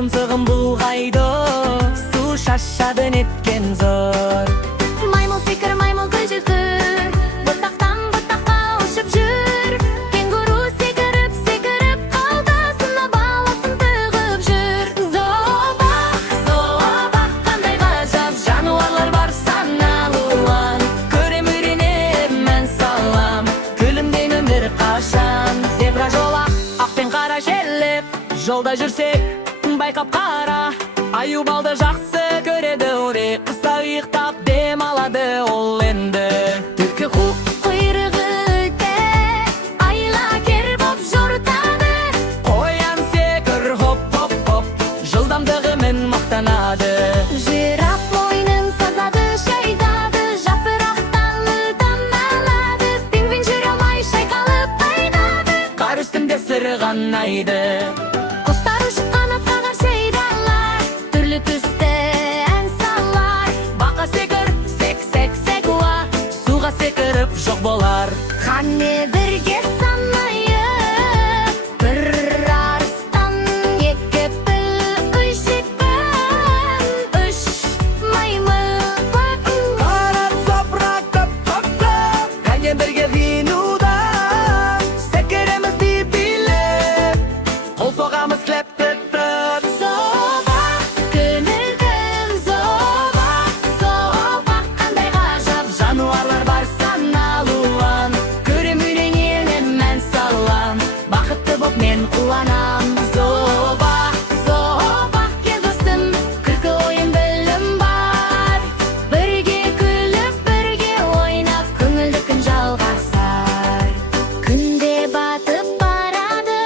тымсығым бұлғайды, су шашады неткен зор. Маймыл секір, маймыл гүл жеткір, бұтақтан бұтаққа ұшып жүр. Кенгуру секіріп, секіріп, қалтасына баласын тығып жүр. Зообақ, Зообақ, қандай ғажап, жануарлар бар сан алуан. Көрем үйренем мән салам, күлімден өмір қашан. Зебра жолақ, ақ пен қара желіп, жолда жүрсек байқап қара. Аю балды жақсы көреді өре, қыста ұйықтап дем алады ол енді. Түлкі құйрығы үлке, айла кер боп жортады. қоян секір хоп хоп хоп, жылдамдығымен мақтанады. Жираф мойнын созады, шайқады, жапырақтан ұлдан алады. Пингвин жүре алмай шайқалып айдады. Қар үстінде сырғанайды. Құстар ұшып қанат қағар шейдалар, түрлі түсті ән салар. Бақа секір, сек сек сек уа, суға секіріп жоқ болар. Қане бірге санайық, бір арыстан, екі піл, үш итбін, үш маймыл. Қарат сапырақ көп көп көп, қане бірге винуда, секіреміз би-билеп, қол соғамыз клеп тіп тіп. Зообақ, көңілдім зообақ, зообақ, қандай ғажап, Жануарлар бар сан алуан, көрем үйренемін мән салам, бақытты боп мен қуанам. Зообақ, зообақ, кел достым, күлкі ойын білім бар. Бірге күліп, бірге ойнап, көңілді күн жалғасар. Күнде батып барады,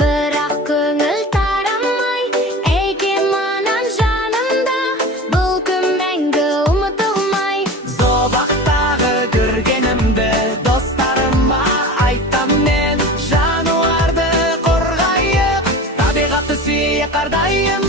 бірақ көңіл тарамай. Әкем анам жанымда, бұл күн мәңгі ұмытылмай. зообақтағы көргенімді достарыма айтам мен. Жануарды қорғайық, табиғатты сүйейік әрдайым.